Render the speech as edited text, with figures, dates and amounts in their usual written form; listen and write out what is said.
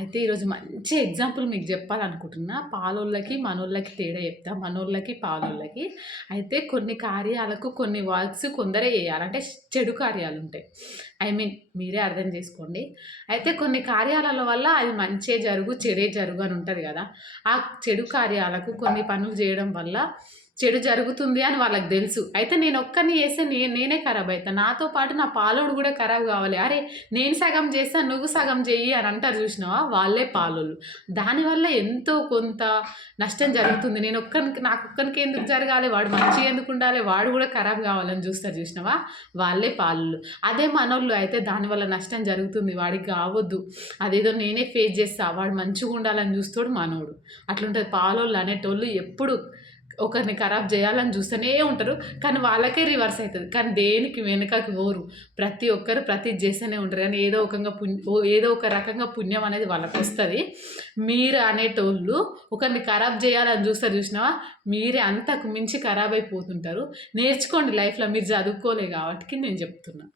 అయితే ఈరోజు మంచి ఎగ్జాంపుల్ మీకు చెప్పాలనుకుంటున్నా. పాలోళ్ళకి, మనోళ్ళకి తేడా చెప్తా. మనోళ్ళకి, పాలోళ్ళకి. అయితే కొన్ని కార్యాలకు, కొన్ని వర్క్స్ కొందరే చేయాలి. అంటే చెడు కార్యాలుంటాయి. ఐ మీన్ మీరే అర్థం చేసుకోండి. అయితే కొన్ని కార్యాల వల్ల అది మంచే జరుగు, చెడే జరుగు అని ఉంటది గదా! ఆ చెడు కార్యాలకు కొన్ని పనులు చేయడం వల్ల చెడు జరుగుతుంది అని వాళ్ళకి తెలుసు. అయితే నేనొక్కడిని చేస్తే నేనే ఖరాబ్ అయితా. నాతో పాటు నా పాలోడు గూడా ఖరాబ్ గావాలి. అరే! నేను సగం చేస్తా, నువ్వు సగం చెయ్యి అని అంటారు చూసినావా? వాళ్ళే పాలోళ్ళు. దానివల్ల ఎంతో కొంత నష్టం జరుగుతుంది. నాకొక్కనికే ఎందుకు జరగాలి? వాడు మంచిగా ఎందుకుండాలి? వాడు గూడా ఖరాబ్ కావాలని చూస్తారు చూసినావా? వాళ్ళే పాలోళ్ళు. అదే మనోళ్ళు అయితే దానివల్ల నష్టం జరుగుతుంది. వాడికి కావద్దు. అదేదో నేనే ఫేస్ చేస్తా. వాడు మంచిగుండాలని చూస్తాడు మనోడు. అట్లుంటది. పాలోళ్ళు అనేటోళ్ళు ఎప్పుడు ఒకరిని ఖరాబ్ చేయాలని చూస్తూనే ఉంటారు. కానీ వాళ్ళకే రివర్స్ అయితది. కానీ దేనికి వెనకకి పోరు. ప్రతి ఒక్కరు ప్రతిది చేస్తూనే ఉంటారు. కానీ ఏదో ఒక రకంగా పుణ్యం అనేది వాళ్ళకొస్తది. మీరు అనేటోళ్ళు ఒకరిని ఖరాబ్ చేయాలని చూస్తారు చూసినావా? మీరే అంతకు మించి ఖరాబ్ అయిపోతుంటారు. నేర్చుకోండి లైఫ్‌లో. మీరు చదువుకోలే కాబట్టి నేను చెప్తున్నా.